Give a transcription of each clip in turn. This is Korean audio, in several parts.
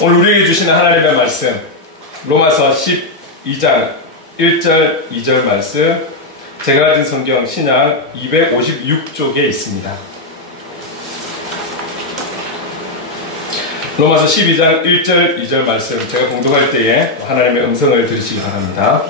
오늘 우리에게 주시는 하나님의 말씀, 로마서 12장 1절 2절 말씀, 제가 가진 성경 신약 256쪽에 있습니다. 로마서 12장 1절 2절 말씀, 제가 봉독할 때에 하나님의 음성을 들으시기 바랍니다.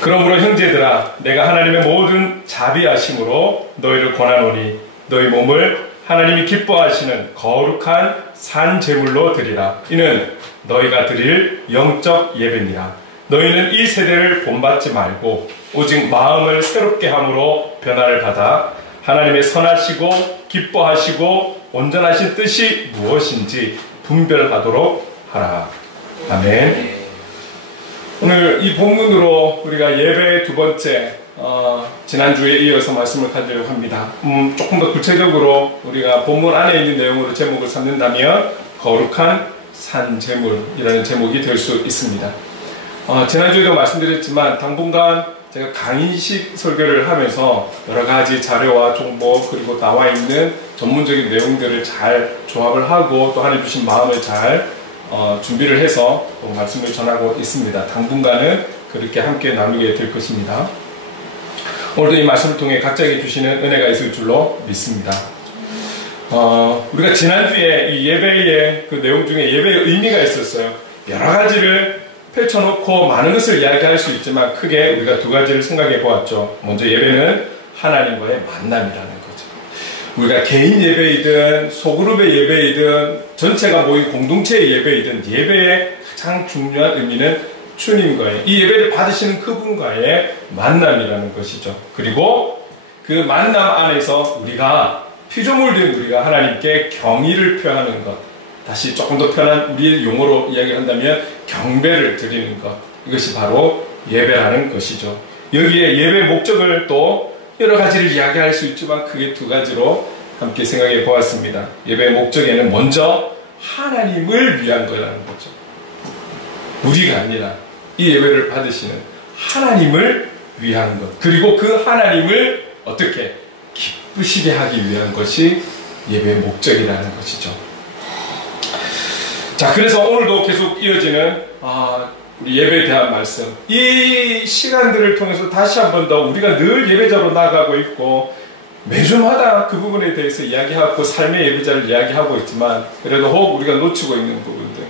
그러므로 형제들아, 내가 하나님의 모든 자비하심으로 너희를 권하노니 너희 몸을 하나님이 기뻐하시는 거룩한 산 제물로 드리라. 이는 너희가 드릴 영적 예배니라. 너희는 이 세대를 본받지 말고 오직 마음을 새롭게 함으로 변화를 받아 하나님의 선하시고 기뻐하시고 온전하신 뜻이 무엇인지 분별하도록 하라. 아멘. 오늘 이 본문으로 우리가 예배의 두 번째, 지난주에 이어서 말씀을 가지려고 합니다. 조금 더 구체적으로 우리가 본문 안에 있는 내용으로 제목을 삼는다면 거룩한 산제물이라는 제목이 될 수 있습니다. 지난주에도 말씀드렸지만 당분간 제가 강의식 설교를 하면서 여러 가지 자료와 정보 그리고 나와 있는 전문적인 내용들을 잘 조합을 하고 또 하나님 주신 마음을 잘 준비를 해서 말씀을 전하고 있습니다. 당분간은 그렇게 함께 나누게 될 것입니다. 오늘도 이 말씀을 통해 각자에게 주시는 은혜가 있을 줄로 믿습니다. 우리가 지난주에 이 예배의 그 내용 중에 예배의 의미가 있었어요. 여러 가지를 펼쳐놓고 많은 것을 이야기할 수 있지만 크게 우리가 두 가지를 생각해 보았죠. 먼저 예배는 하나님과의 만남이라는 거죠. 우리가 개인 예배이든 소그룹의 예배이든 전체가 모인 공동체의 예배이든 예배의 가장 중요한 의미는 주님과의, 이 예배를 받으시는 그분과의 만남이라는 것이죠. 그리고 그 만남 안에서 우리가 피조물된 우리가 하나님께 경의를 표하는 것, 다시 조금 더 편한 우리의 용어로 이야기한다면 경배를 드리는 것, 이것이 바로 예배라는 것이죠. 여기에 예배의 목적을 또 여러 가지를 이야기할 수 있지만 크게 두 가지로 함께 생각해 보았습니다. 예배의 목적에는 먼저 하나님을 위한 거라는 거죠. 우리가 아니라 이 예배를 받으시는 하나님을 위한 것, 그리고 그 하나님을 어떻게 기쁘시게 하기 위한 것이 예배의 목적이라는 것이죠. 자, 그래서 오늘도 계속 이어지는 우리 예배에 대한 말씀, 이 시간들을 통해서 다시 한 번 더 우리가 늘 예배자로 나아가고 있고 매주마다 그 부분에 대해서 이야기하고 삶의 예배자를 이야기하고 있지만 그래도 혹 우리가 놓치고 있는 부분들,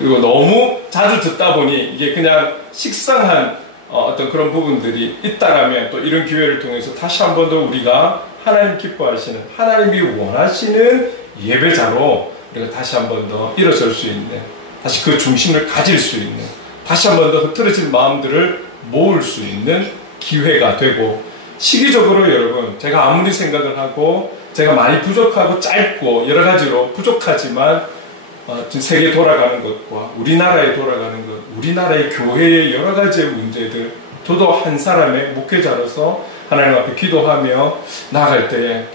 그리고 너무 자주 듣다 보니 이게 그냥 식상한 어떤 그런 부분들이 있다라면 또 이런 기회를 통해서 다시 한 번 더 우리가 하나님 기뻐하시는, 하나님이 원하시는 예배자로 우리가 다시 한 번 더 일어설 수 있는, 다시 그 중심을 가질 수 있는, 다시 한 번 더 흐트러진 마음들을 모을 수 있는 기회가 되고, 시기적으로 여러분, 제가 아무리 생각을 하고 제가 많이 부족하고 짧고 여러 가지로 부족하지만 지금 세계에 돌아가는 것과 우리나라에 돌아가는 것, 우리나라의 교회의 여러 가지의 문제들, 저도 한 사람의 목회자로서 하나님 앞에 기도하며 나아갈 때에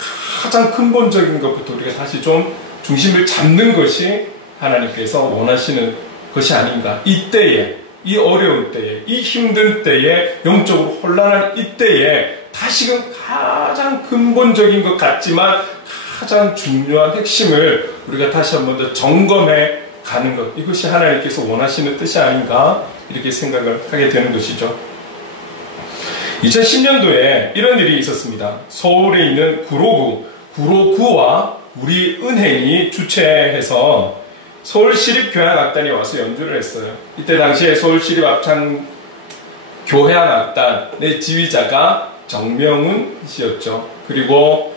가장 근본적인 것부터 우리가 다시 좀 중심을 잡는 것이 하나님께서 원하시는 것이 아닌가. 이때에, 이 어려운 때에, 이 힘든 때에, 영적으로 혼란한 이때에 다시금 가장 근본적인 것 같지만 가장 중요한 핵심을 우리가 다시 한 번 더 점검해 가는 것, 이것이 하나님께서 원하시는 뜻이 아닌가 이렇게 생각을 하게 되는 것이죠. 2010년도에 이런 일이 있었습니다. 서울에 있는 구로구와 우리 은행이 주최해서 서울시립교향악단이 와서 연주를 했어요. 이때 당시에 서울시립합창 교향악단의 지휘자가 정명훈 씨였죠. 그리고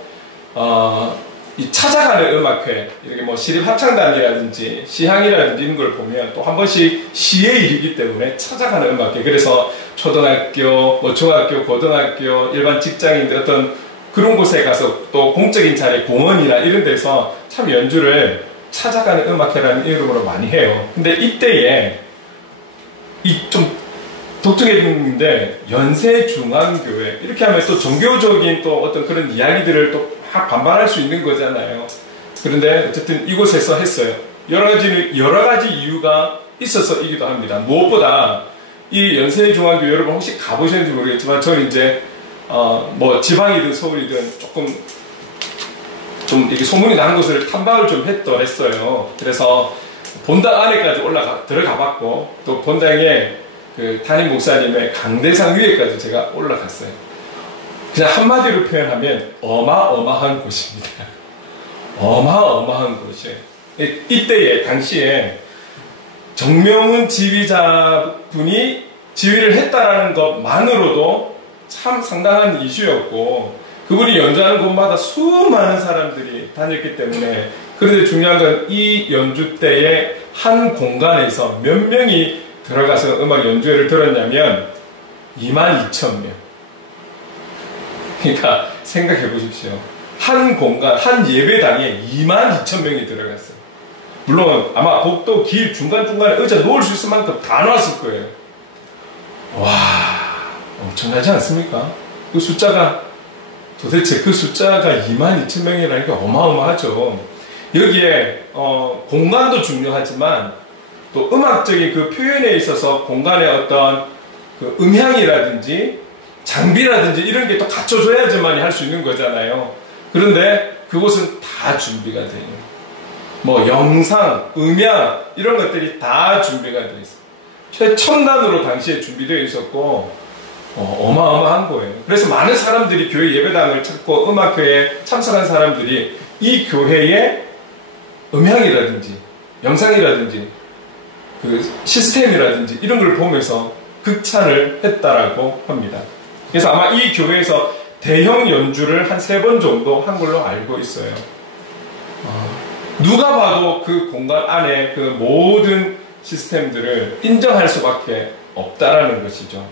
이 찾아가는 음악회, 이렇게 뭐 시립합창단이라든지 시향이라든지 이런 걸 보면 또 한 번씩 시의 일이기 때문에 찾아가는 음악회, 그래서 초등학교, 뭐 중학교, 고등학교, 일반 직장인들 어떤 그런 곳에 가서 또 공적인 자리, 공원이나 이런 데서 참 연주를 찾아가는 음악회라는 이름으로 많이 해요. 근데 이때에 이 좀 독특했는데 연세중앙교회 이렇게 하면 또 종교적인 또 어떤 그런 이야기들을 또 막 반발할 수 있는 거잖아요. 그런데 어쨌든 이곳에서 했어요. 여러 가지 이유가 있어서이기도 합니다. 무엇보다 이 연세중앙교회, 여러분 혹시 가보셨는지 모르겠지만 저는 이제 뭐 지방이든 서울이든 조금 좀 이게 소문이 나는 곳을 탐방을 좀 했더랬어요. 그래서 본당 안에까지 들어가 봤고, 또 본당에 그 담임 목사님의 강대상 위에까지 제가 올라갔어요. 그냥 한마디로 표현하면 어마어마한 곳입니다. 어마어마한 곳이에요. 이때에 당시에 정명훈 지휘자분이 지휘를 했다라는 것만으로도 참 상당한 이슈였고, 그분이 연주하는 곳마다 수많은 사람들이 다녔기 때문에. 그런데 중요한 건 이 연주 때에 한 공간에서 몇 명이 들어가서 음악 연주회를 들었냐면 22,000명. 그러니까 생각해 보십시오. 한 공간, 한 예배당에 22,000명이 들어갔어요. 물론 아마 복도 길 중간중간에 의자 놓을 수 있을 만큼 다 놨을 거예요. 와, 엄청나지 않습니까? 그 숫자가, 도대체 그 숫자가 22,000명이라는 게 어마어마하죠. 여기에 공간도 중요하지만 또 음악적인 그 표현에 있어서 공간의 어떤 그 음향이라든지 장비라든지 이런 게 또 갖춰줘야지만 할 수 있는 거잖아요. 그런데 그곳은 다 준비가 돼요. 뭐 영상, 음향 이런 것들이 다 준비가 되어 있어요. 최첨단으로 당시에 준비되어 있었고 어마어마한 거예요. 그래서 많은 사람들이 교회 예배당을 찾고 음악회에 참석한 사람들이 이 교회의 음향이라든지 영상이라든지 그 시스템이라든지 이런 걸 보면서 극찬을 했다라고 합니다. 그래서 아마 이 교회에서 대형 연주를 한 3번 정도 한 걸로 알고 있어요. 누가 봐도 그 공간 안에 그 모든 시스템들을 인정할 수밖에 없다라는 것이죠.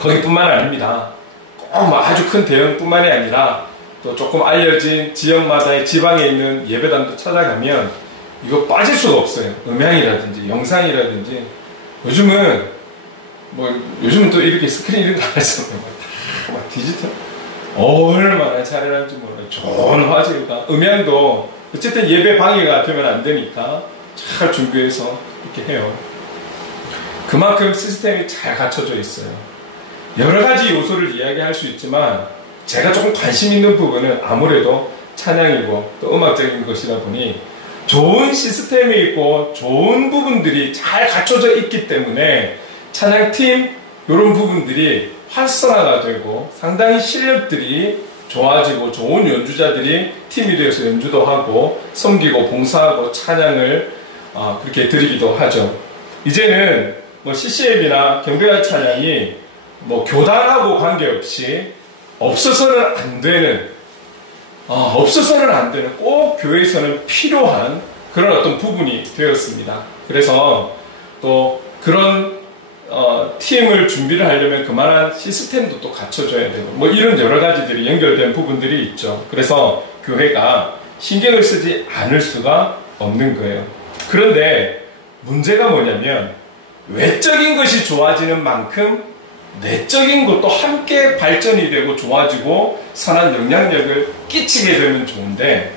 거기뿐만 아닙니다. 꼭 아주 큰 대형뿐만이 아니라 또 조금 알려진 지역마다의 지방에 있는 예배당도 찾아가면 이거 빠질 수가 없어요. 음향이라든지 영상이라든지. 요즘은 또 이렇게 스크린 이런 거 안 해서 막 디지털 얼마나 잘해놨는지 몰라요. 좋은 화질과 음향도 어쨌든 예배 방해가 되면 안 되니까 잘 준비해서 이렇게 해요. 그만큼 시스템이 잘 갖춰져 있어요. 여러 가지 요소를 이야기할 수 있지만 제가 조금 관심 있는 부분은 아무래도 찬양이고 또 음악적인 것이다 보니 좋은 시스템이 있고 좋은 부분들이 잘 갖춰져 있기 때문에 찬양팀 이런 부분들이 활성화가 되고 상당히 실력들이 좋아지고 좋은 연주자들이 팀이 되어서 연주도 하고 섬기고 봉사하고 찬양을 그렇게 드리기도 하죠. 이제는 뭐 CCM이나 경배와 찬양이 뭐 교단하고 관계없이 없어서는 안 되는 꼭 교회에서는 필요한 그런 어떤 부분이 되었습니다. 그래서 또 그런 팀을 준비를 하려면 그만한 시스템도 또 갖춰줘야 되고 뭐 이런 여러 가지들이 연결된 부분들이 있죠. 그래서 교회가 신경을 쓰지 않을 수가 없는 거예요. 그런데 문제가 뭐냐면 외적인 것이 좋아지는 만큼 내적인 것도 함께 발전이 되고 좋아지고 선한 영향력을 끼치게 되면 좋은데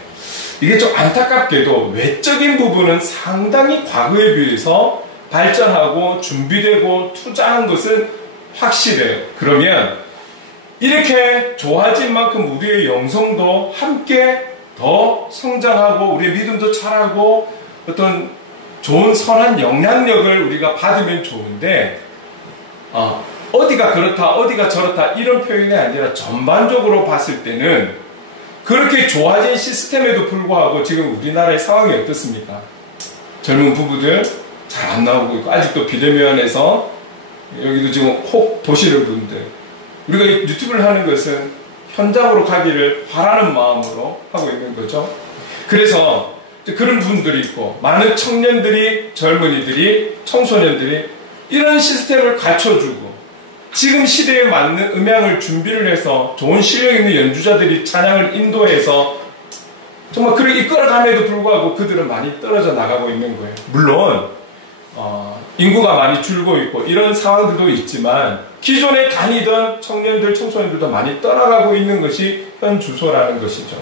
이게 좀 안타깝게도 외적인 부분은 상당히 과거에 비해서 발전하고 준비되고 투자한 것은 확실해요. 그러면 이렇게 좋아진 만큼 우리의 영성도 함께 더 성장하고 우리의 믿음도 자라고 어떤 좋은 선한 영향력을 우리가 받으면 좋은데 어디가 그렇다 어디가 저렇다 이런 표현이 아니라 전반적으로 봤을 때는 그렇게 좋아진 시스템에도 불구하고 지금 우리나라의 상황이 어떻습니까? 젊은 부부들 잘 안 나오고 있고 아직도 비대면에서 여기도 지금 혹 보시는 분들 우리가 유튜브를 하는 것은 현장으로 가기를 바라는 마음으로 하고 있는 거죠. 그래서 그런 분들이 있고 많은 청년들이 젊은이들이 청소년들이 이런 시스템을 갖춰주고 지금 시대에 맞는 음향을 준비를 해서 좋은 실력 있는 연주자들이 찬양을 인도해서 정말 그를 이끌어감에도 불구하고 그들은 많이 떨어져 나가고 있는 거예요. 물론 인구가 많이 줄고 있고 이런 상황들도 있지만 기존에 다니던 청년들, 청소년들도 많이 떠나가고 있는 것이 현 주소라는 것이죠.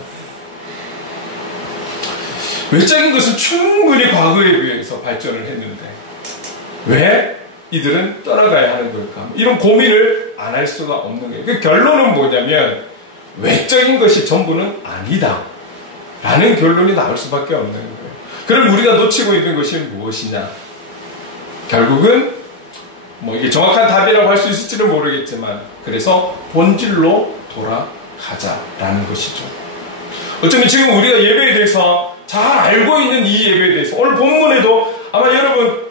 외적인 것은 충분히 과거에 비해서 발전을 했는데 왜 이들은 떠나가야 하는 걸까? 이런 고민을 안 할 수가 없는 거예요. 그 결론은 뭐냐면 외적인 것이 전부는 아니다. 라는 결론이 나올 수밖에 없는 거예요. 그럼 우리가 놓치고 있는 것이 무엇이냐? 결국은 뭐 이게 정확한 답이라고 할 수 있을지는 모르겠지만 그래서 본질로 돌아가자라는 것이죠. 어쩌면 지금 우리가 예배에 대해서 잘 알고 있는 이 예배에 대해서 오늘 본문에도 아마 여러분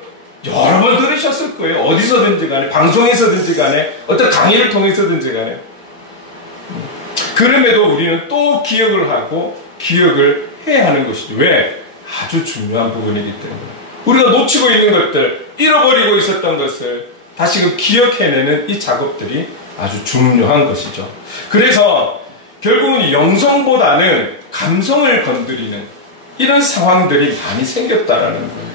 여러 번 들으셨을 거예요. 어디서든지 간에, 방송에서든지 간에, 어떤 강의를 통해서든지 간에. 그럼에도 우리는 또 기억을 하고 기억을 해야 하는 것이죠. 왜? 아주 중요한 부분이기 때문에. 우리가 놓치고 있는 것들, 잃어버리고 있었던 것을 다시금 기억해내는 이 작업들이 아주 중요한 것이죠. 그래서 결국은 영성보다는 감성을 건드리는 이런 상황들이 많이 생겼다라는 거예요.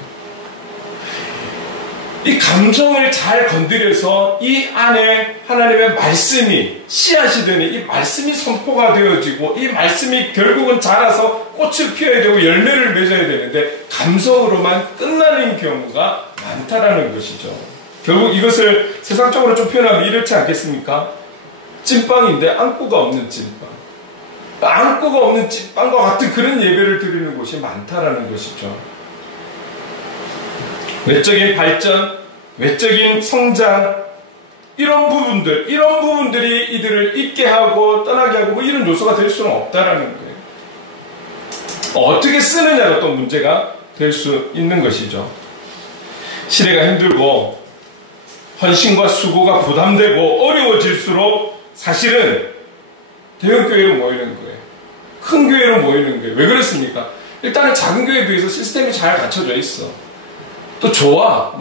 이 감성을 잘 건드려서 이 안에 하나님의 말씀이 씨앗이 되는 이 말씀이 선포가 되어지고 이 말씀이 결국은 자라서 꽃을 피워야 되고 열매를 맺어야 되는데 감성으로만 끝나는 경우가 많다라는 것이죠. 결국 이것을 세상적으로 좀 표현하면 이렇지 않겠습니까? 찐빵인데 안구가 없는 찐빵. 안구가 없는 찐빵과 같은 그런 예배를 드리는 곳이 많다라는 것이죠. 외적인 발전, 외적인 성장, 이런 부분들이 이들을 잊게 하고 떠나게 하고 뭐 이런 요소가 될 수는 없다라는 거예요. 어떻게 쓰느냐가 또 문제가 될 수 있는 것이죠. 시대가 힘들고 헌신과 수고가 부담되고 어려워질수록 사실은 대형 교회로 모이는 거예요. 큰 교회로 모이는 거예요. 왜 그렇습니까? 일단은 작은 교회에 비해서 시스템이 잘 갖춰져 있어. 또 좋아.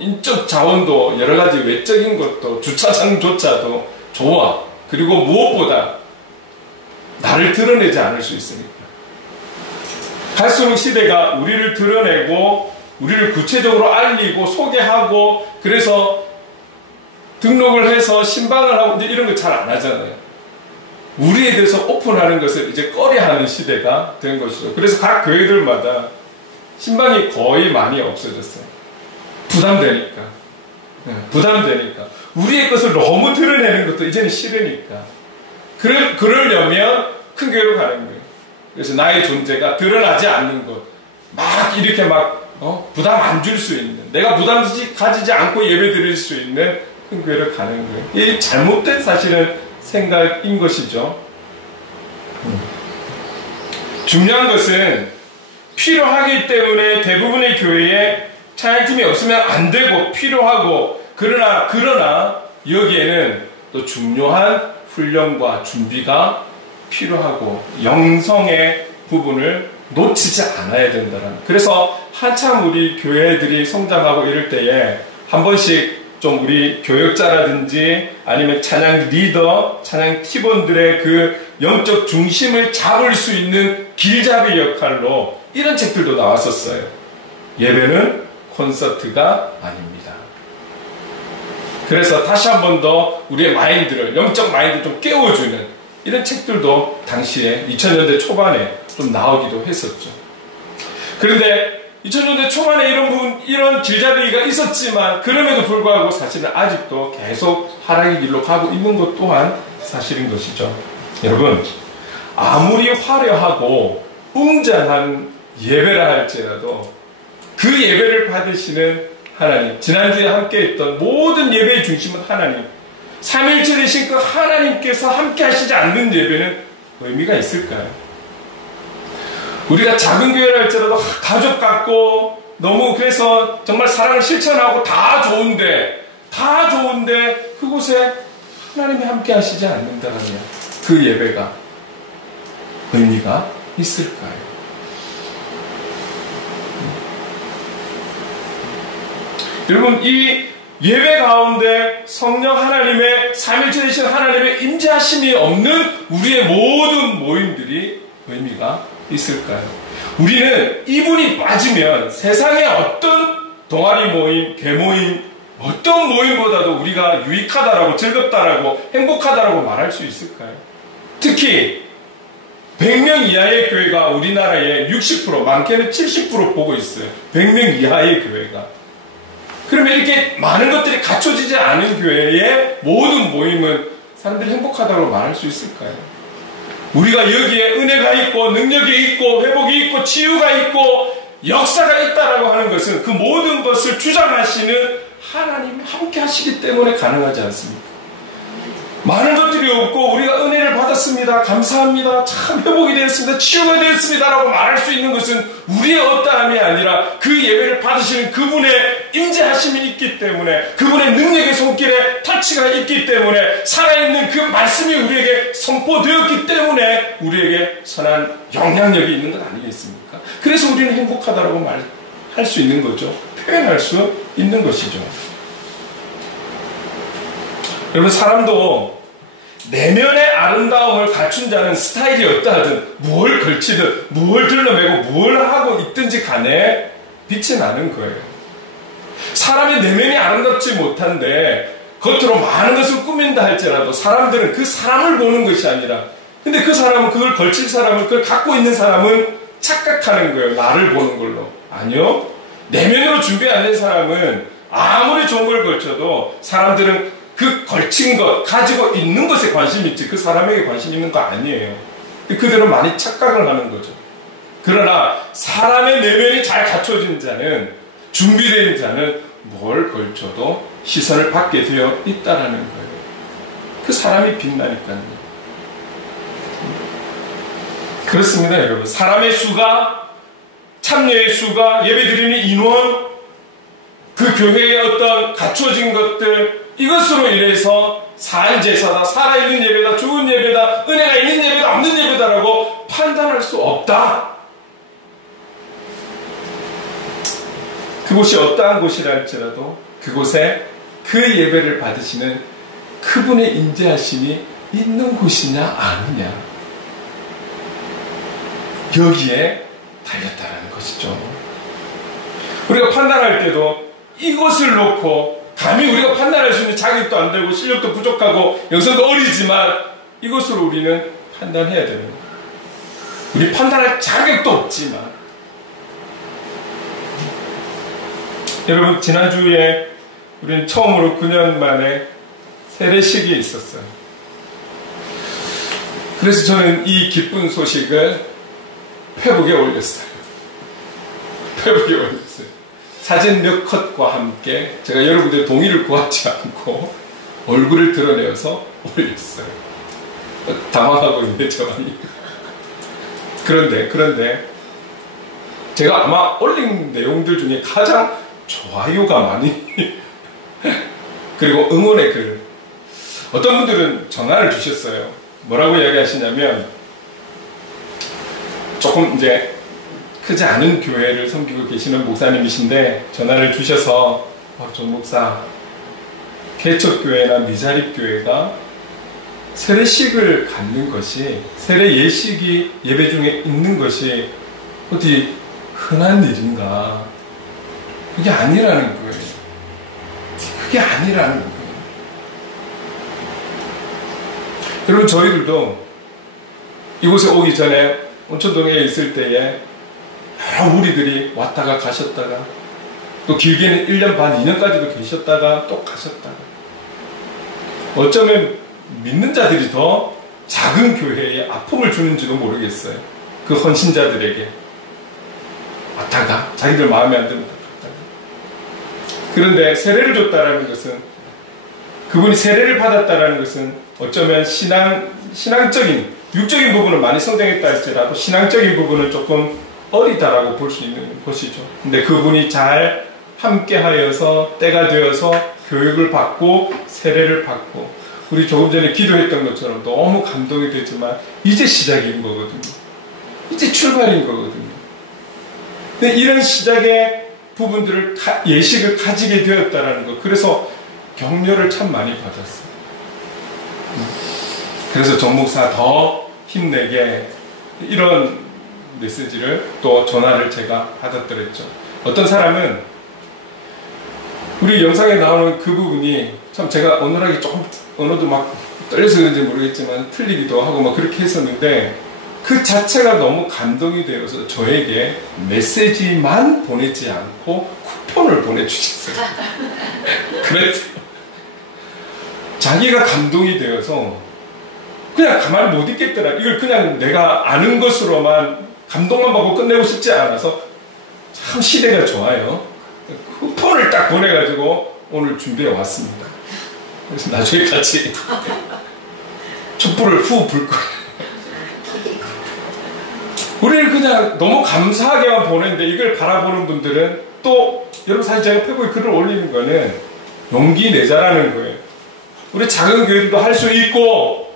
인적 자원도 여러 가지 외적인 것도 주차장조차도 좋아. 그리고 무엇보다 나를 드러내지 않을 수 있으니까. 갈수록 시대가 우리를 드러내고 우리를 구체적으로 알리고 소개하고 그래서 등록을 해서 신방을 하고 이런 거 잘 안 하잖아요. 우리에 대해서 오픈하는 것을 이제 꺼려하는 시대가 된 것이죠. 그래서 각 교회들마다 신방이 거의 많이 없어졌어요. 부담되니까. 우리의 것을 너무 드러내는 것도 이제는 싫으니까. 그러려면 큰 교회로 가는 거예요. 그래서 나의 존재가 드러나지 않는 것. 막 이렇게 부담 안 줄 수 있는, 내가 부담 가지지 않고 예배 드릴 수 있는 큰 교회로 가는 거예요. 이게 잘못된 사실은 생각인 것이죠. 중요한 것은 필요하기 때문에 대부분의 교회에 찬양팀이 없으면 안 되고 필요하고 그러나 여기에는 또 중요한 훈련과 준비가 필요하고 영성의 부분을 놓치지 않아야 된다는. 그래서 한참 우리 교회들이 성장하고 이럴 때에 한 번씩 좀 우리 교역자라든지 아니면 찬양 리더, 찬양 팀원들의 그 영적 중심을 잡을 수 있는 길잡이 역할로 이런 책들도 나왔었어요. 예배는 콘서트가 아닙니다. 그래서 다시 한 번 더 우리의 마인드를, 영적 마인드를 좀 깨워주는 이런 책들도 당시에 2000년대 초반에 좀 나오기도 했었죠. 그런데 2000년대 초반에 이런 길잡이가 있었지만 그럼에도 불구하고 사실은 아직도 계속 하락의 길로 가고 있는 것 또한 사실인 것이죠. 여러분, 아무리 화려하고 웅장한 예배라 할지라도 그 예배를 받으시는 하나님, 지난주에 함께 했던 모든 예배의 중심은 하나님, 삼위일체 되신 그 하나님께서 함께 하시지 않는 예배는 의미가 있을까요? 우리가 작은 교회라 할지라도 가족 같고 너무 그래서 정말 사랑을 실천하고 다 좋은데 그곳에 하나님이 함께 하시지 않는다면 그 예배가 의미가 있을까요? 여러분, 이 예배 가운데 성령 하나님의 삼위일체 되신 하나님의 임재하심이 없는 우리의 모든 모임들이 의미가 있을까요? 우리는 이분이 빠지면 세상의 어떤 동아리 모임, 개모임, 어떤 모임보다도 우리가 유익하다라고, 즐겁다라고, 행복하다라고 말할 수 있을까요? 특히 100명 이하의 교회가 우리나라에 60%, 많게는 70% 보고 있어요. 100명 이하의 교회가. 그러면 이렇게 많은 것들이 갖춰지지 않은 교회의 모든 모임은 사람들이 행복하다고 말할 수 있을까요? 우리가 여기에 은혜가 있고 능력이 있고 회복이 있고 치유가 있고 역사가 있다라고 하는 것은 그 모든 것을 주장하시는 하나님이 함께 하시기 때문에 가능하지 않습니까? 많은 것들이 없고 우리가 은혜를 받았습니다. 감사합니다. 참 회복이 되었습니다. 치유가 되었습니다. 라고 말할 수 있는 것은 우리의 어떠함이 아니라 그 예배를 받으시는 그분의 임재하심이 있기 때문에 그분의 능력의 손길에 터치가 있기 때문에 살아있는 그 말씀이 우리에게 선포되었기 때문에 우리에게 선한 영향력이 있는 것 아니겠습니까? 그래서 우리는 행복하다라고 말할 수 있는 거죠. 표현할 수 있는 것이죠. 여러분 사람도 내면의 아름다움을 갖춘 자는 스타일이 어떠하든 뭘 걸치든 뭘 둘러매고 뭘 하고 있든지 간에 빛이 나는 거예요. 사람의 내면이 아름답지 못한데 겉으로 많은 것을 꾸민다 할지라도 사람들은 그 사람을 보는 것이 아니라 근데 그 사람은 그걸 걸칠 사람은 그걸 갖고 있는 사람은 착각하는 거예요. 나를 보는 걸로. 아니요. 내면으로 준비 안 된 사람은 아무리 좋은 걸 걸쳐도 사람들은 그 걸친 것, 가지고 있는 것에 관심이 있지 그 사람에게 관심 있는 거 아니에요. 그들은 많이 착각을 하는 거죠. 그러나 사람의 내면이 잘 갖춰진 자는 준비된 자는 뭘 걸쳐도 시선을 받게 되어 있다라는 거예요. 그 사람이 빛나니까요. 그렇습니다, 여러분. 사람의 수가, 참여의 수가, 예배드리는 인원, 그 교회의 어떤 갖춰진 것들, 이것으로 인해서 산 제사다, 살아있는 예배다, 좋은 예배다, 은혜가 있는 예배다, 없는 예배다라고 판단할 수 없다. 그곳이 어떠한 곳이라 할지라도 그곳에 그 예배를 받으시는 그분의 인재하심이 있는 곳이냐 아니냐 여기에 달렸다는 것이죠. 우리가 판단할 때도 이것을 놓고 감히 우리가 판단할 수 있는 자격도 안 되고 실력도 부족하고 영성도 어리지만 이것으로 우리는 판단해야 됩니다. 우리 판단할 자격도 없지만 여러분 지난주에 우리는 처음으로 9년 만에 세례식이 있었어요. 그래서 저는 이 기쁜 소식을 페북에 올렸어요. 페북에 올렸어요. 사진 몇 컷과 함께 제가 여러분들의 동의를 구하지 않고 얼굴을 드러내어서 올렸어요. 당황하고 있네, 저만이. 그런데 제가 아마 올린 내용들 중에 가장 좋아요가 많이 그리고 응원의 글 어떤 분들은 전화를 주셨어요. 뭐라고 이야기하시냐면 조금 이제 크지 않은 교회를 섬기고 계시는 목사님이신데 전화를 주셔서 정 목사 개척교회나 미자립교회가 세례식을 갖는 것이 세례 예식이 예배 중에 있는 것이 어디 흔한 일인가 그게 아니라는 거예요. 그게 아니라는 거예요. 여러분 저희들도 이곳에 오기 전에 온천동에 있을 때에 여러 무리들이 왔다가 가셨다가 또 길게는 1년 반, 2년까지도 계셨다가 또 가셨다가 어쩌면 믿는 자들이 더 작은 교회에 아픔을 주는지도 모르겠어요. 그 헌신자들에게 왔다가 자기들 마음에 안 들면 갔다가 그런데 세례를 줬다라는 것은 그분이 세례를 받았다라는 것은 어쩌면 신앙적인 육적인 부분은 많이 성장했다 할지라도 신앙적인 부분은 조금 어리다라고 볼 수 있는 것이죠. 근데 그분이 잘 함께 하여서 때가 되어서 교육을 받고 세례를 받고 우리 조금 전에 기도했던 것처럼 너무 감동이 되지만 이제 시작인 거거든요. 이제 출발인 거거든요. 근데 이런 시작의 부분들을 예식을 가지게 되었다라는 것 그래서 격려를 참 많이 받았어요. 그래서 정 목사 더 힘내게 이런 메시지를 또 전화를 제가 받았더랬죠. 어떤 사람은 우리 영상에 나오는 그 부분이 참 제가 어눌하게 조금 언어도 막 떨려서 그런지 모르겠지만 틀리기도 하고 막 그렇게 했었는데 그 자체가 너무 감동이 되어서 저에게 메시지만 보내지 않고 쿠폰을 보내주셨어요. 그랬죠. 자기가 감동이 되어서 그냥 가만히 못 있겠더라. 이걸 그냥 내가 아는 것으로만 감동만 받고 끝내고 싶지 않아서 참 시대가 좋아요. 쿠폰을 딱 보내가지고 오늘 준비해 왔습니다. 그래서 나중에 같이 촛불을 후 불 거예요. 우리는 그냥 너무 감사하게만 보내는데 이걸 바라보는 분들은 또 여러분 사실 제가 페북에 글을 올리는 거는 용기 내자라는 거예요. 우리 작은 교회들도 할 수 있고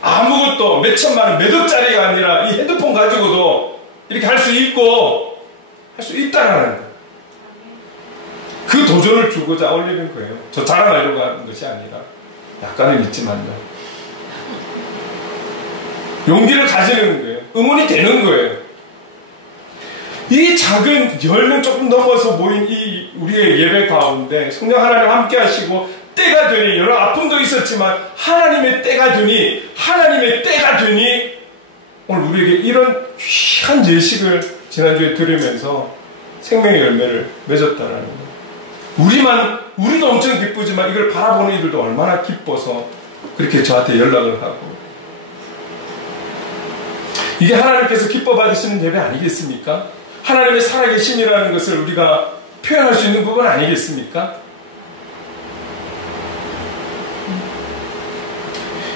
아무것도 몇천만 원, 몇 억짜리가 아니라 이 핸드폰 가지고도 이렇게 할 수 있고 할 수 있다라는 거예요. 그 도전을 주고자 올리는 거예요. 저 자랑하려고 하는 것이 아니라 약간은 있지만요. 용기를 가지는 거예요. 응원이 되는 거예요. 이 작은 10명 조금 넘어서 모인 이 우리의 예배 가운데 성령 하나님 함께 하시고 때가 되니 여러 아픔도 있었지만 하나님의 때가 되니 오늘 우리에게 이런 귀한 예식을 지난주에 들으면서 생명의 열매를 맺었다라는 거예요. 우리도 엄청 기쁘지만 이걸 바라보는 이들도 얼마나 기뻐서 그렇게 저한테 연락을 하고 이게 하나님께서 기뻐 받으시는 예배 아니겠습니까? 하나님의 살아계심이라는 것을 우리가 표현할 수 있는 부분 아니겠습니까?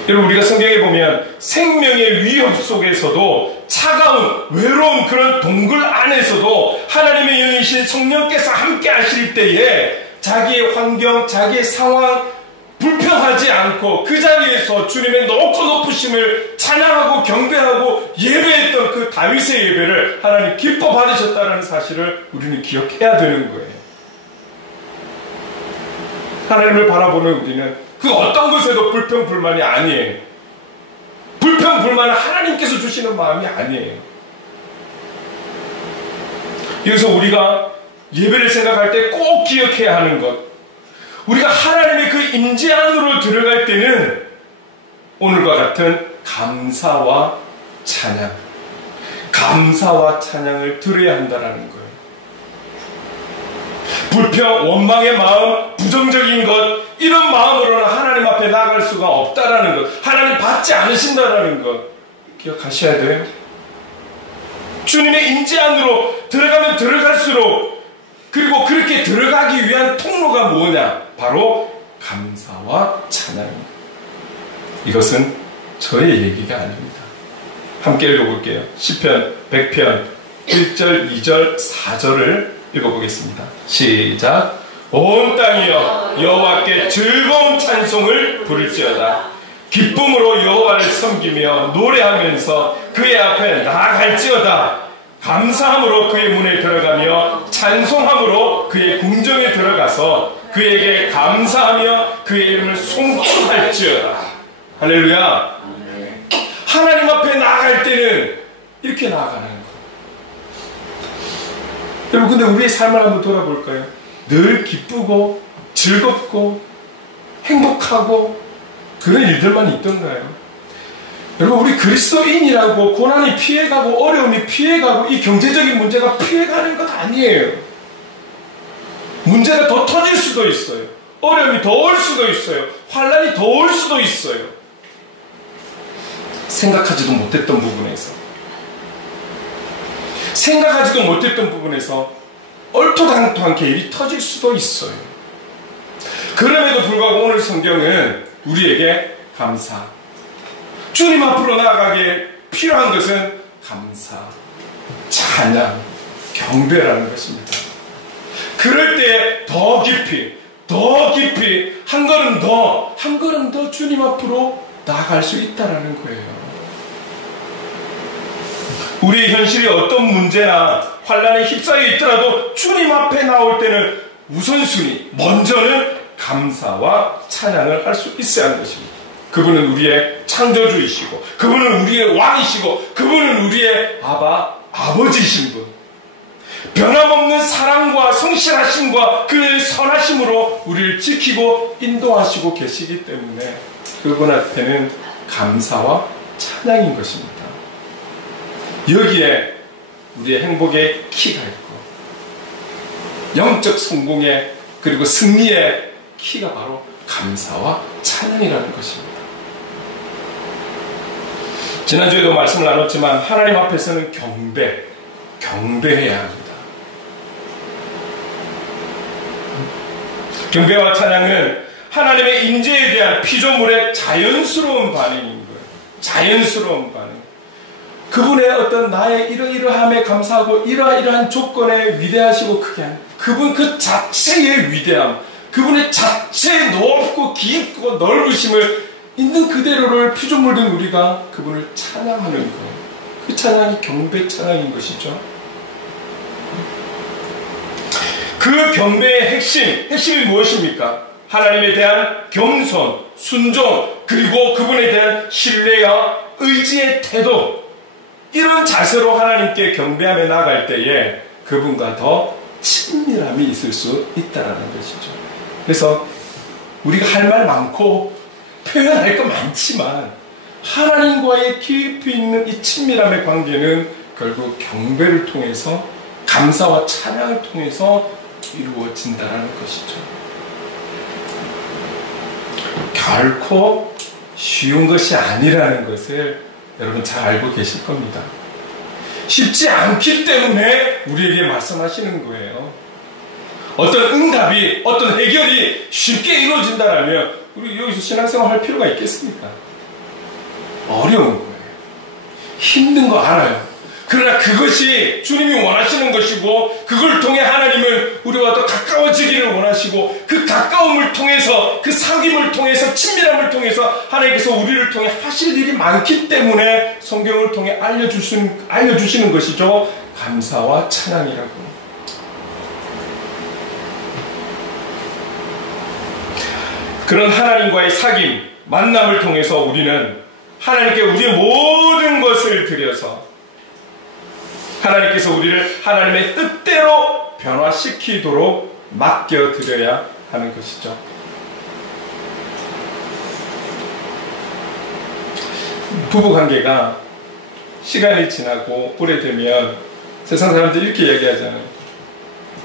여러분 우리가 성경에 보면 생명의 위협 속에서도 차가운 외로운 그런 동굴 안에서도 하나님의 영이신 성령께서 함께 하실 때에 자기의 환경, 자기의 상황 불평하지 않고 그 자리에서 주님의 높고 높으심을 찬양하고 경배하고 예배했던 그 다윗의 예배를 하나님 기뻐 받으셨다는 사실을 우리는 기억해야 되는 거예요. 하나님을 바라보는 우리는 그 어떤 것에도 불평불만이 아니에요. 불평불만은 하나님께서 주시는 마음이 아니에요. 여기서 우리가 예배를 생각할 때 꼭 기억해야 하는 것, 우리가 하나님의 그 임재 안으로 들어갈 때는 오늘과 같은 감사와 찬양을 드려야 한다는 거예요. 불평, 원망의 마음, 부정적인 것, 이런 마음으로는 하나님 앞에 나아갈 수가 없다라는 것, 하나님 받지 않으신다라는 것 기억하셔야 돼요. 주님의 임재 안으로 들어가면 들어갈수록, 그리고 그렇게 들어가기 위한 통로가 뭐냐? 바로 감사와 찬양입니다. 이것은 저의 얘기가 아닙니다. 함께 읽어볼게요. 시편 100편 1절, 2절, 4절을 읽어보겠습니다. 시작. 온 땅이여 여호와께 즐거운 찬송을 부를지어다. 기쁨으로 여호와를 섬기며 노래하면서 그의 앞에 나아갈지어다. 감사함으로 그의 문에 들어가며 찬송함으로 그의 궁정에 들어가서 그에게 감사하며 그의 이름을 송축할지어다. 할렐루야. 하나님 앞에 나아갈 때는 이렇게 나아가는 거예요. 여러분 근데 우리의 삶을 한번 돌아볼까요? 늘 기쁘고 즐겁고 행복하고 그런 일들만 있던가요? 여러분 우리 그리스도인이라고 고난이 피해가고 어려움이 피해가고 이 경제적인 문제가 피해가는 것 아니에요. 문제가 더 터질 수도 있어요. 어려움이 더 올 수도 있어요. 환난이 더 올 수도 있어요. 생각하지도 못했던 부분에서 얼토당토하게 일이 터질 수도 있어요. 그럼에도 불구하고 오늘 성경은 우리에게 감사, 주님 앞으로 나아가기에 필요한 것은 감사, 찬양, 경배라는 것입니다. 그럴 때 더 깊이 한 걸음 더 주님 앞으로 나아갈 수 있다라는 거예요. 우리의 현실이 어떤 문제나 환난에 휩싸여 있더라도 주님 앞에 나올 때는 우선순위, 먼저는 감사와 찬양을 할 수 있어야 하는 것입니다. 그분은 우리의 창조주이시고, 그분은 우리의 왕이시고, 그분은 우리의 아버지이신 분. 변함없는 사랑과 성실하심과 그의 선하심으로 우리를 지키고 인도하시고 계시기 때문에 그분 앞에는 감사와 찬양인 것입니다. 여기에 우리의 행복의 키가 있고 영적 성공의 그리고 승리의 키가 바로 감사와 찬양이라는 것입니다. 지난주에도 말씀을 나눴지만 하나님 앞에서는 경배해야 합니다. 경배와 찬양은 하나님의 임재에 대한 피조물의 자연스러운 반응인 거예요. 자연스러운 반응. 그분의 어떤 나의 이러이러함에 감사하고 이러이러한 조건에 위대하시고 크게 한 그분 그 자체의 위대함, 그분의 자체의 높고 깊고 넓으심을 있는 그대로를 피조물된 우리가 그분을 찬양하는 거예요. 그 찬양이 경배 찬양인 것이죠. 그 경배의 핵심이 무엇입니까? 하나님에 대한 겸손, 순종, 그리고 그분에 대한 신뢰와 의지의 태도, 이런 자세로 하나님께 경배하며 나아갈 때에 그분과 더 친밀함이 있을 수 있다는 것이죠. 그래서 우리가 할 말 많고 표현할 거 많지만 하나님과의 깊이 있는 이 친밀함의 관계는 결국 경배를 통해서, 감사와 찬양을 통해서 이루어진다는 것이죠. 결코 쉬운 것이 아니라는 것을 여러분 잘 알고 계실 겁니다. 쉽지 않기 때문에 우리에게 말씀하시는 거예요. 어떤 응답이, 어떤 해결이 쉽게 이루어진다면 우리 여기서 신앙생활 할 필요가 있겠습니까? 어려운 거예요. 힘든 거 알아요. 그러나 그것이 주님이 원하시는 것이고, 그걸 통해 하나님은 우리와 더 가까워지기를 원하시고, 그 가까움을 통해서, 그 사귐을 통해서, 친밀함을 통해서 하나님께서 우리를 통해 하실 일이 많기 때문에 성경을 통해 알려주시는 것이죠. 감사와 찬양이라고. 그런 하나님과의 사귐, 만남을 통해서 우리는 하나님께 우리의 모든 것을 드려서 하나님께서 우리를 하나님의 뜻대로 변화시키도록 맡겨드려야 하는 것이죠. 부부관계가 시간이 지나고 오래되면 세상 사람들이 이렇게 이야기하잖아요.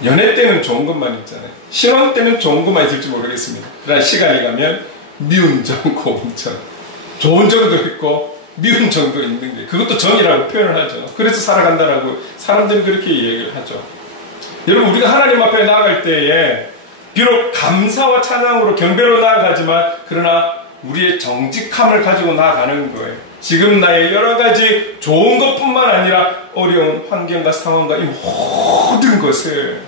연애 때는 좋은 것만 있잖아요. 신혼 때는 좋은 것만 있을지 모르겠습니다. 그러나 시간이 가면 미운 점, 고운 점, 좋은 점도 있고 미운 정도 있는 게, 그것도 정이라고 표현을 하죠. 그래서 살아간다라고 사람들이 그렇게 얘기를 하죠. 여러분, 우리가 하나님 앞에 나아갈 때에 비록 감사와 찬양으로 경배로 나아가지만, 그러나 우리의 정직함을 가지고 나아가는 거예요. 지금 나의 여러 가지 좋은 것뿐만 아니라 어려운 환경과 상황과 이 모든 것을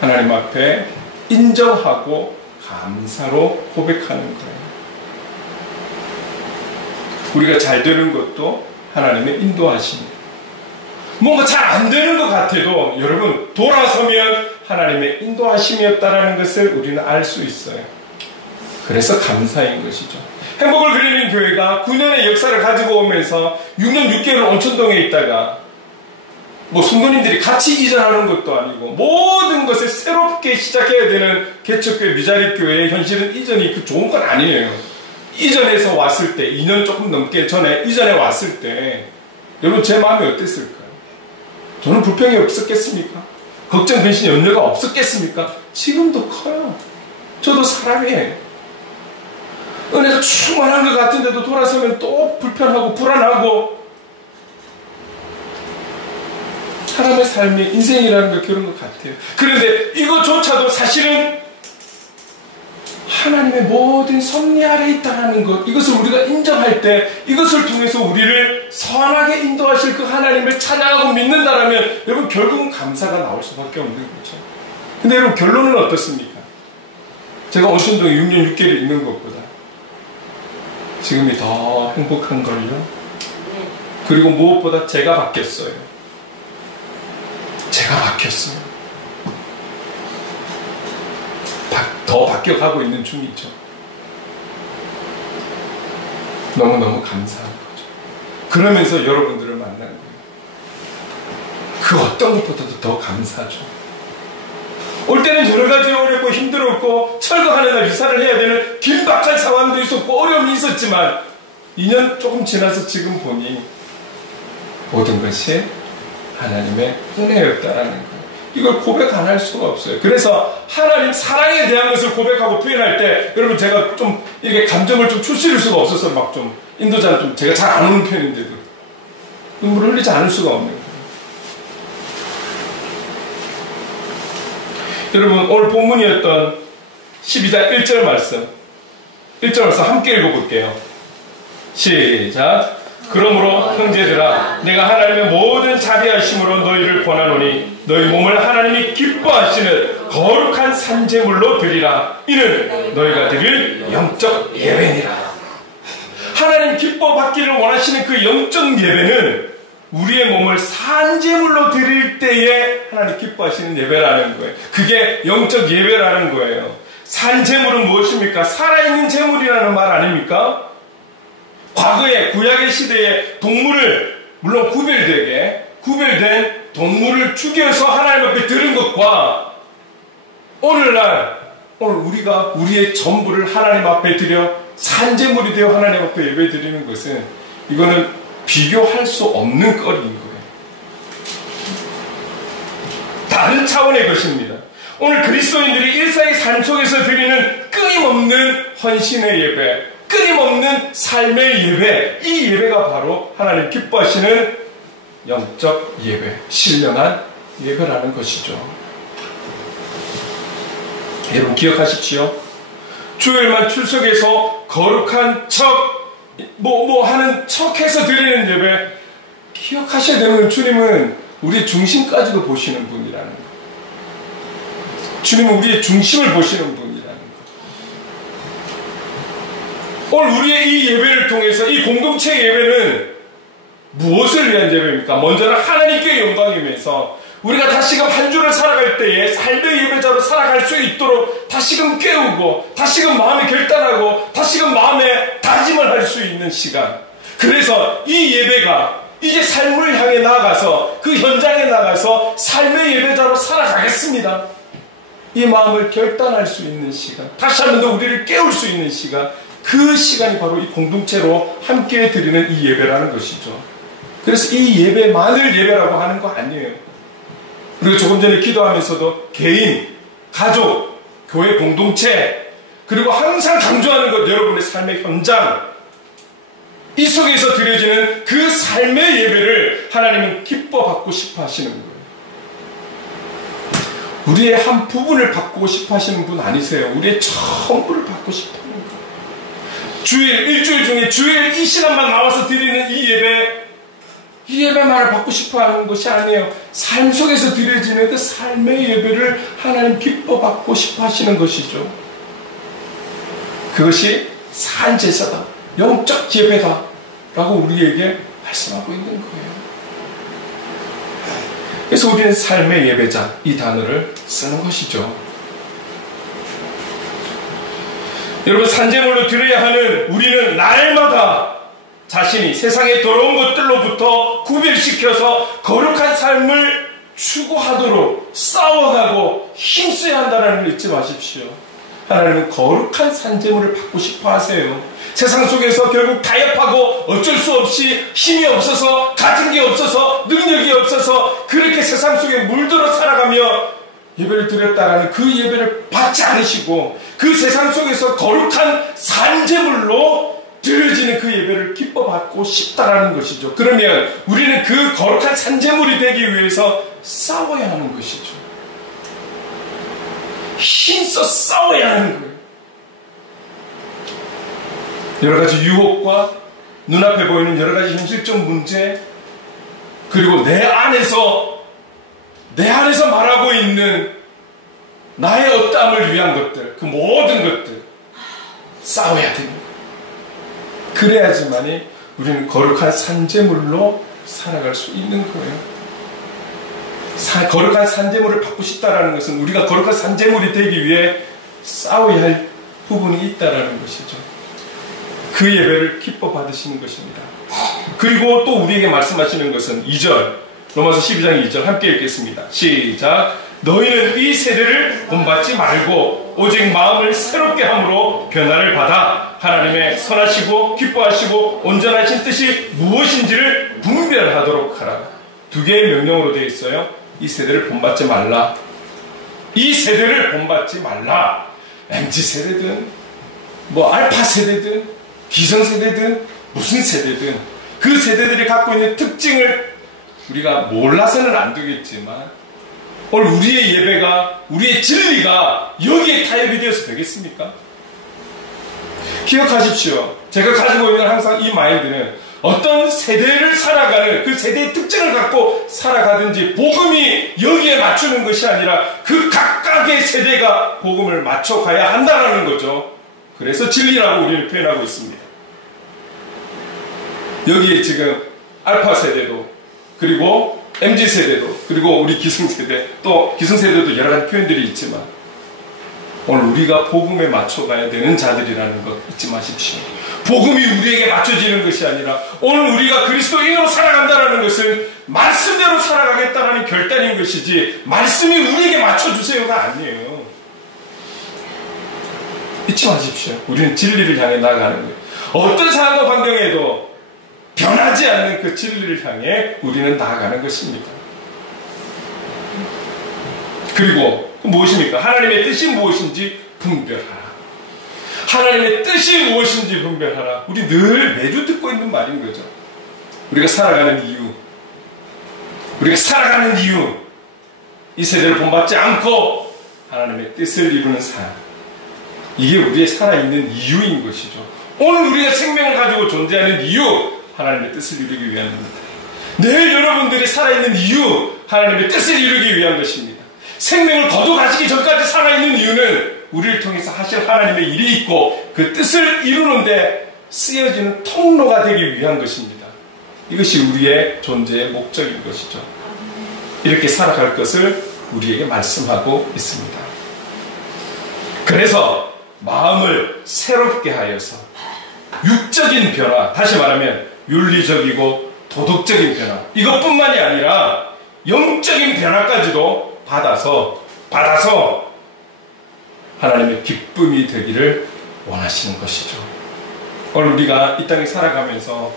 하나님 앞에 인정하고 감사로 고백하는 거예요. 우리가 잘 되는 것도 하나님의 인도하심이에요. 뭔가 잘 안 되는 것 같아도 여러분, 돌아서면 하나님의 인도하심이었다는 것을 우리는 알 수 있어요. 그래서 감사인 것이죠. 행복을 그리는 교회가 9년의 역사를 가지고 오면서 6년 6개월 온천동에 있다가 성도님들이 같이 이전하는 것도 아니고 모든 것을 새롭게 시작해야 되는 개척교회, 미자립교회의 현실은 이전이 그 좋은 건 아니에요. 이전에서 왔을 때, 2년 조금 넘게 전에 이전에 왔을 때 여러분 제 마음이 어땠을까요? 저는 불평이 없었겠습니까? 걱정, 근심, 염려가 없었겠습니까? 지금도 커요. 저도 사람이에요. 은혜가 충만한 것 같은데도 돌아서면 또 불편하고 불안하고, 사람의 삶의 인생이라는 게 그런 것 같아요. 그런데 이것조차도 사실은 하나님의 모든 섭리 아래 있다는 것, 이것을 우리가 인정할 때, 이것을 통해서 우리를 선하게 인도하실 그 하나님을 찬양하고 믿는다라면 여러분 결국은 감사가 나올 수밖에 없는 거죠. 근데 여러분 결론은 어떻습니까? 제가 온천동에 6년 6개월 있는 것보다 지금이 더 행복한걸요? 그리고 무엇보다 제가 바뀌었어요. 제가 바뀌었어요. 더 바뀌어가고 있는 중이죠. 너무너무 감사한 거죠. 그러면서 여러분들을 만난 거예요. 그 어떤 것보다도 더 감사죠. 올 때는 여러 가지 어렵고 힘들었고 철거하는 날 이사를 해야 되는 긴박한 상황도 있었고 어려움이 있었지만 2년 조금 지나서 지금 보니 모든 것이 하나님의 은혜였다라는 거예요. 이걸 고백 안 할 수가 없어요. 그래서 하나님 사랑에 대한 것을 고백하고 표현할 때 여러분 제가 좀 이렇게 감정을 좀 추스릴 수가 없어서 막 좀 인도자는 좀 제가 잘 안 오는 편인데도 눈물을 흘리지 않을 수가 없는 거예요. 여러분 오늘 본문이었던 12장 1절 말씀 1절 말씀 함께 읽어볼게요. 시작. 그러므로 형제들아 내가 하나님의 모든 자비하심으로 너희를 권하노니 너희 몸을 하나님이 기뻐하시는 거룩한 산제물로 드리라. 이는 너희가 드릴 영적 예배니라. 하나님 기뻐받기를 원하시는 그 영적 예배는 우리의 몸을 산제물로 드릴 때에 하나님 기뻐하시는 예배라는 거예요. 그게 영적 예배라는 거예요. 산제물은 무엇입니까? 살아있는 제물이라는 말 아닙니까? 과거에 구약의 시대에 동물을 물론 구별된 동물을 죽여서 하나님 앞에 드린 것과 오늘날 우리가 우리의 전부를 하나님 앞에 드려 산제물이 되어 하나님 앞에 예배 드리는 것은 이거는 비교할 수 없는 거리인 거예요. 다른 차원의 것입니다. 오늘 그리스도인들이 일상의 삶 속에서 드리는 끊임없는 헌신의 예배, 끊임없는 삶의 예배, 이 예배가 바로 하나님 기뻐하시는 영적 예배, 신령한 예배라는 것이죠. 여러분 기억하십시오. 주일만 출석해서 거룩한 척, 하는 척해서 드리는 예배, 기억하셔야 되는 주님은 우리의 중심까지도 보시는 분이라는 것. 주님은 우리의 중심을 보시는 분이라는 것. 오늘 우리의 이 예배를 통해서 이 공동체 예배는 무엇을 위한 예배입니까? 먼저는 하나님께 영광이면서 우리가 다시금 한 주를 살아갈 때에 삶의 예배자로 살아갈 수 있도록 다시금 깨우고 다시금 마음에 결단하고 다시금 마음에 다짐을 할 수 있는 시간. 그래서 이 예배가 이제 삶을 향해 나아가서 그 현장에 나가서 삶의 예배자로 살아가겠습니다. 이 마음을 결단할 수 있는 시간, 다시 한 번 더 우리를 깨울 수 있는 시간, 그 시간이 바로 이 공동체로 함께 드리는 이 예배라는 것이죠. 그래서 이 예배만을 예배라고 하는 거 아니에요. 우리가 조금 전에 기도하면서도 개인, 가족, 교회 공동체, 그리고 항상 강조하는 것, 여러분의 삶의 현장, 이 속에서 드려지는 그 삶의 예배를 하나님은 기뻐 받고 싶어 하시는 거예요. 우리의 한 부분을 받고 싶어 하시는 분 아니세요. 우리의 전부를 받고 싶어 하는 거예요. 일주일 중에 주일 이 시간만 나와서 드리는 이 예배만을 받고 싶어 하는 것이 아니에요. 삶 속에서 드려지는 그 삶의 예배를 하나님 기뻐 받고 싶어 하시는 것이죠. 그것이 산제사다, 영적 예배다 라고 우리에게 말씀하고 있는 거예요. 그래서 우리는 삶의 예배자, 이 단어를 쓰는 것이죠. 여러분, 산제물로 드려야 하는 우리는 날마다 자신이 세상의 더러운 것들로부터 구별시켜서 거룩한 삶을 추구하도록 싸워가고 힘써야 한다는 걸 잊지 마십시오. 하나님은 거룩한 산제물을 받고 싶어 하세요. 세상 속에서 결국 타협하고 어쩔 수 없이 힘이 없어서, 가진 게 없어서, 능력이 없어서 그렇게 세상 속에 물들어 살아가며 예배를 드렸다라는 그 예배를 받지 않으시고 그 세상 속에서 거룩한 산제물로 드려지는 그 예배를 기뻐 받고 싶다라는 것이죠. 그러면 우리는 그 거룩한 산제물이 되기 위해서 싸워야 하는 것이죠. 힘써 싸워야 하는 거예요. 여러 가지 유혹과 눈앞에 보이는 여러 가지 현실적 문제, 그리고 내 안에서 말하고 있는 나의 어떠함을 위한 것들, 그 모든 것들 싸워야 됩니다. 그래야지만이 우리는 거룩한 산제물로 살아갈 수 있는 거예요. 거룩한 산제물을 받고 싶다라는 것은 우리가 거룩한 산제물이 되기 위해 싸워야 할 부분이 있다라는 것이죠. 그 예배를 기뻐 받으시는 것입니다. 그리고 또 우리에게 말씀하시는 것은 2절, 로마서 12장 2절 함께 읽겠습니다. 시작. 너희는 이 세대를 본받지 말고 오직 마음을 새롭게 함으로 변화를 받아 하나님의 선하시고 기뻐하시고 온전하신 뜻이 무엇인지를 분별하도록 하라. 두 개의 명령으로 되어 있어요. 이 세대를 본받지 말라. 이 세대를 본받지 말라. MZ세대든 뭐 알파세대든 기성세대든 무슨 세대든 그 세대들이 갖고 있는 특징을 우리가 몰라서는 안 되겠지만 오늘 우리의 예배가, 우리의 진리가 여기에 타협이 되어서 되겠습니까? 기억하십시오. 제가 가지고 있는 항상 이 마인드는 어떤 세대를 살아가는 그 세대의 특징을 갖고 살아가든지 복음이 여기에 맞추는 것이 아니라 그 각각의 세대가 복음을 맞춰가야 한다는 거죠. 그래서 진리라고 우리는 표현하고 있습니다. 여기에 지금 알파 세대도 그리고 MZ세대도 그리고 우리 기성세대 또 기성세대도 여러 가지 표현들이 있지만 오늘 우리가 복음에 맞춰가야 되는 자들이라는 것 잊지 마십시오. 복음이 우리에게 맞춰지는 것이 아니라 오늘 우리가 그리스도인으로 살아간다는 것은 말씀대로 살아가겠다는 결단인 것이지 말씀이 우리에게 맞춰주세요가 아니에요. 잊지 마십시오. 우리는 진리를 향해 나아가는 거예요. 어떤 상황과 환경에도 변하지 않는 그 진리를 향해 우리는 나아가는 것입니다. 그리고 무엇입니까? 하나님의 뜻이 무엇인지 분별하라. 하나님의 뜻이 무엇인지 분별하라. 우리 늘 매주 듣고 있는 말인 거죠. 우리가 살아가는 이유, 이 세대를 본받지 않고 하나님의 뜻을 이루는 삶. 이게 우리의 살아있는 이유인 것이죠. 오늘 우리가 생명을 가지고 존재하는 이유, 하나님의 뜻을 이루기 위함입니다. 내일 여러분들이 살아있는 이유, 하나님의 뜻을 이루기 위한 것입니다. 생명을 거둬가시기 전까지 살아있는 이유는 우리를 통해서 하실 하나님의 일이 있고 그 뜻을 이루는데 쓰여지는 통로가 되기 위한 것입니다. 이것이 우리의 존재의 목적인 것이죠. 이렇게 살아갈 것을 우리에게 말씀하고 있습니다. 그래서 마음을 새롭게 하여서 육적인 변화, 다시 말하면 윤리적이고 도덕적인 변화, 이것뿐만이 아니라 영적인 변화까지도 받아서 하나님의 기쁨이 되기를 원하시는 것이죠. 오늘 우리가 이 땅에 살아가면서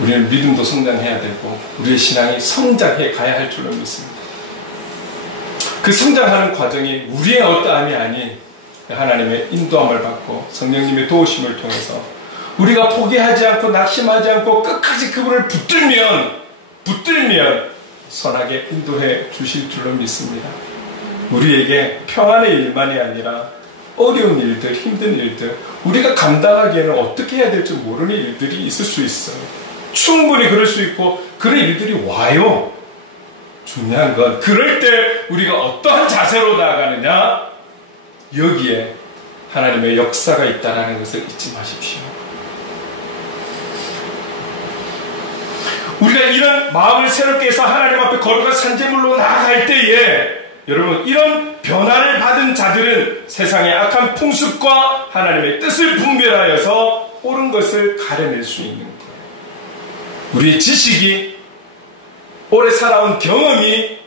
우리는 믿음도 성장해야 되고 우리의 신앙이 성장해 가야 할 줄로 믿습니다. 그 성장하는 과정이 우리의 어떠함이 아닌 하나님의 인도함을 받고 성령님의 도우심을 통해서 우리가 포기하지 않고 낙심하지 않고 끝까지 그분을 붙들면 선하게 인도해 주실 줄로 믿습니다. 우리에게 평안의 일만이 아니라 어려운 일들, 힘든 일들, 우리가 감당하기에는 어떻게 해야 될지 모르는 일들이 있을 수 있어요. 충분히 그럴 수 있고 그런 일들이 와요. 중요한 건 그럴 때 우리가 어떠한 자세로 나아가느냐, 여기에 하나님의 역사가 있다는 것을 잊지 마십시오. 우리가 이런 마음을 새롭게 해서 하나님 앞에 거룩한 산제물로 나아갈 때에 여러분, 이런 변화를 받은 자들은 세상의 악한 풍습과 하나님의 뜻을 분별하여서 옳은 것을 가려낼 수 있는 거예요. 우리의 지식이, 오래 살아온 경험이,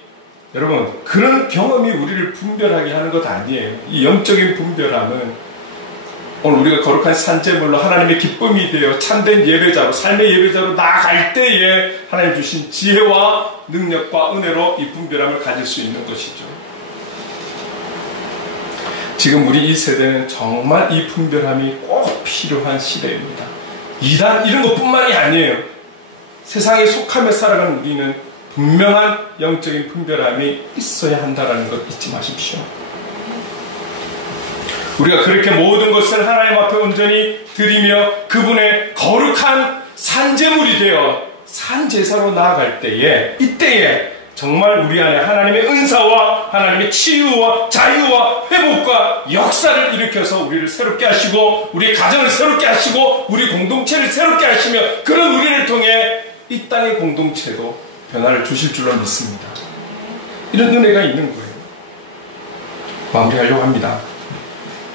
여러분, 그런 경험이 우리를 분별하게 하는 것 아니에요. 이 영적인 분별함은 오늘 우리가 거룩한 산제물로 하나님의 기쁨이 되어 참된 예배자로, 삶의 예배자로 나아갈 때에 하나님 주신 지혜와 능력과 은혜로 이 분별함을 가질 수 있는 것이죠. 지금 우리 이 세대는 정말 이 분별함이 꼭 필요한 시대입니다. 이단 이런 것뿐만이 아니에요. 세상에 속하며 살아가는 우리는 분명한 영적인 분별함이 있어야 한다는 것 잊지 마십시오. 우리가 그렇게 모든 것을 하나님 앞에 온전히 드리며 그분의 거룩한 산제물이 되어 산제사로 나아갈 때에, 이때에 정말 우리 안에 하나님의 은사와 하나님의 치유와 자유와 회복과 역사를 일으켜서 우리를 새롭게 하시고 우리의 가정을 새롭게 하시고 우리 공동체를 새롭게 하시며 그런 우리를 통해 이 땅의 공동체도 변화를 주실 줄로 믿습니다. 이런 은혜가 있는 거예요. 마무리하려고 합니다.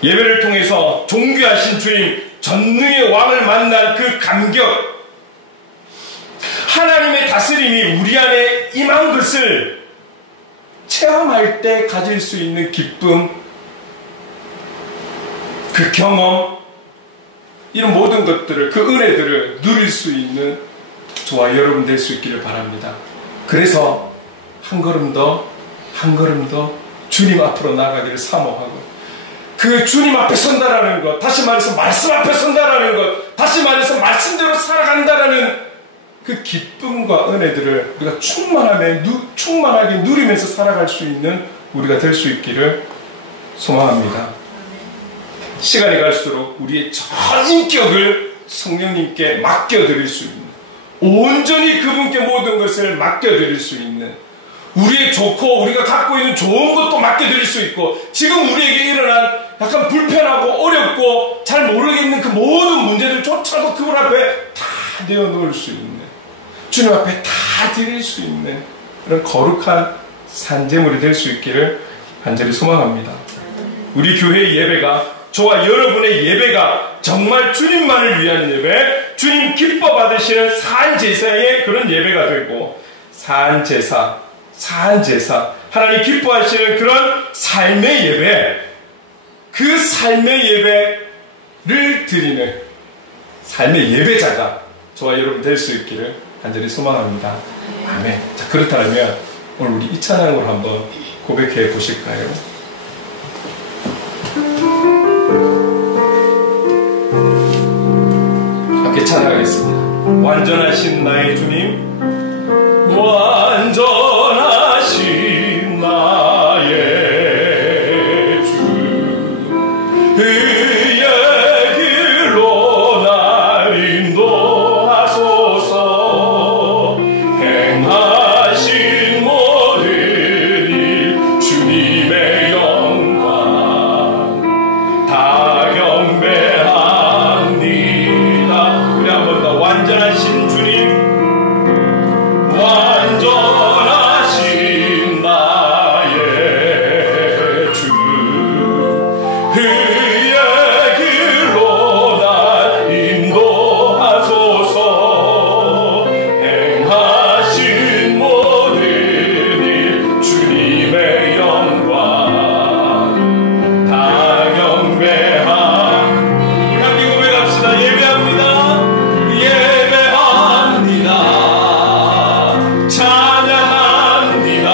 예배를 통해서 존귀하신 주님, 전능의 왕을 만난 그 감격, 하나님의 다스림이 우리 안에 임한 것을 체험할 때 가질 수 있는 기쁨, 그 경험, 이런 모든 것들을, 그 은혜들을 누릴 수 있는 저와 여러분 될 수 있기를 바랍니다. 그래서 한 걸음 더, 한 걸음 더 주님 앞으로 나가기를 사모하고, 그 주님 앞에 선다라는 것, 다시 말해서 말씀 앞에 선다라는 것, 다시 말해서 말씀대로 살아간다라는 그 기쁨과 은혜들을 우리가 충만하게 누리면서 살아갈 수 있는 우리가 될 수 있기를 소망합니다. 시간이 갈수록 우리의 전 인격을 성령님께 맡겨드릴 수 있는, 온전히 그분께 모든 것을 맡겨드릴 수 있는, 우리의 좋고 우리가 갖고 있는 좋은 것도 맡겨드릴 수 있고, 지금 우리에게 일어난 약간 불편하고 어렵고 잘 모르겠는 그 모든 문제들조차도 그분 앞에 다 내어놓을 수 있는, 주님 앞에 다 드릴 수 있는 그런 거룩한 산제물이 될 수 있기를 간절히 소망합니다. 우리 교회의 예배가, 저와 여러분의 예배가 정말 주님만을 위한 예배, 주님 기뻐 받으시는 산제사의 그런 예배가 되고, 산제사, 하나님 기뻐하시는 그런 삶의 예배, 그 삶의 예배를 드리는 삶의 예배자가 저와 여러분 될 수 있기를 간절히 소망합니다. 아멘. 자, 그렇다면 오늘 우리 이 찬양으로 한번 고백해 보실까요? 함께 찬양하겠습니다. 완전하신 나의 주님, 완전하신 나의 주, 그의 길로 날 인도하소서. 행하신 모든 일 주님의 영광 다 경배합니다. 우리 한 번 더. 완전하신 주님, 완전하신 나의 주, 그의 길로 날 인도하소서. 행하신 모든 일 주님의 영광 다 경배합니다. 우리 함께 고백합시다. 예배합니다. 찬양합니다.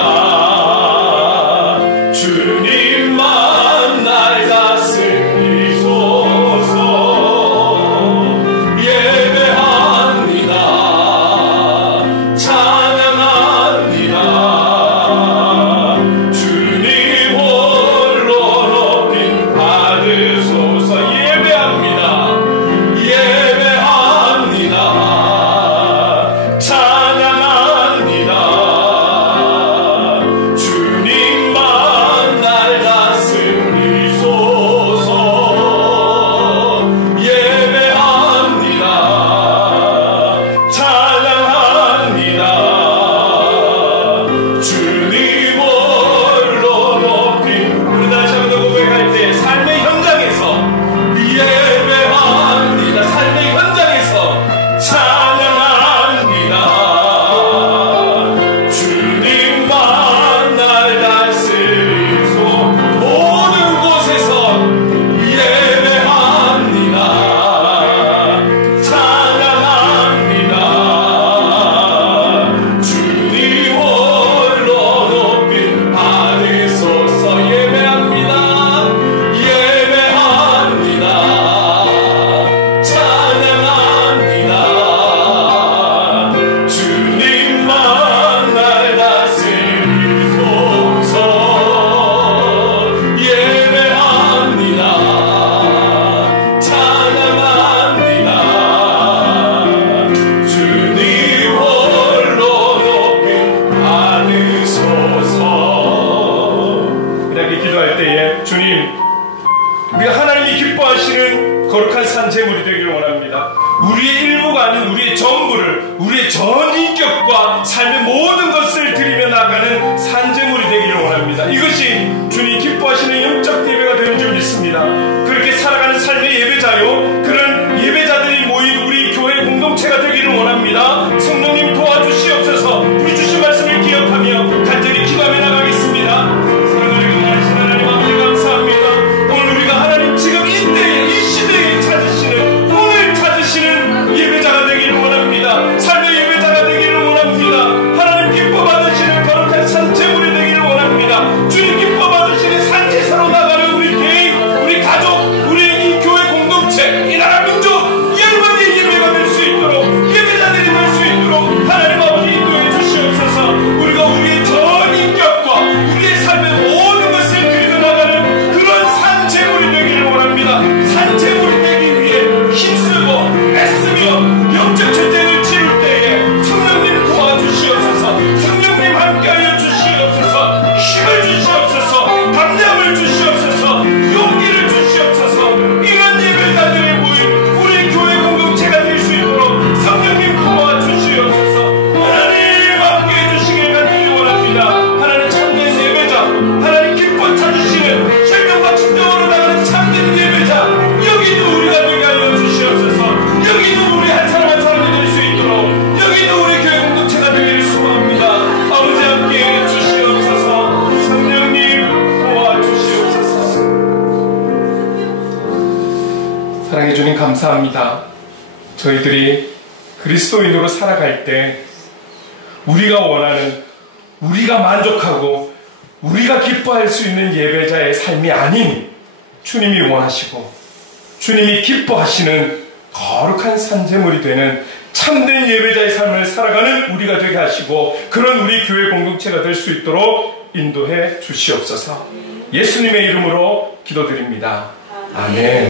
주님만 날 다스리소서. 예배합니다. 찬양합니다. 주님 홀로 높임 받으소서. 예배합니다. 예배합니다. 찬양합니다. 주님만 날 다스리소서. 예배합니다. 찬양합니다. 주님 홀로 높임. 우리 다시 한번 고백할 때 삶의 현장에서 예배합니다. 삶의 현장에서 찬양합니다. 주님만 날 다스리소. 모든 곳에서 예배합니다. 찬양합니다. 주님 홀로 높임 받으소서. 예배합니다. 예배합니다. 찬양합니다. 주님만 날 다스리소서. 예배합니다. 찬양합니다. 주님 홀로 높임 받으소서. 이렇게 기도할 때에 주님, 우리가 하나님이 기뻐하시는 거룩한 산제물이 되기를 원합니다. 우리의 일부가 아닌 우리의 전부를, 우리의 전 인격과 삶의 모든 것을 드리며 나가는 산제물이 되기를 원합니다. 이것이 주님 기뻐하시는 영적 예배가 되는 줄 믿습니다. 그렇게 살아가는 삶의 예배자요, 그런 예배자들이 모인 우리 교회 공동체가 되기를 원합니다. 성령님 도와주시옵소서. 우리 주신 말씀을 기억하며 간절히 기도하며 나가겠습니다. 사랑하는 하나님, 하나님 아버지 감사합니다. 오늘 우리가 하나님 지금 이때에, 이 시대에 찾으시는, 오늘 찾으시는 예배자가 되기를 원합니다. 삶의 예배자가 되기를 원합니다. 하나님 기뻐 감사합니다. 저희들이 그리스도인으로 살아갈 때 우리가 원하는, 우리가 만족하고 우리가 기뻐할 수 있는 예배자의 삶이 아닌 주님이 원하시고 주님이 기뻐하시는 거룩한 산제물이 되는 참된 예배자의 삶을 살아가는 우리가 되게 하시고 그런 우리 교회 공동체가 될 수 있도록 인도해 주시옵소서. 예수님의 이름으로 기도드립니다. 아멘.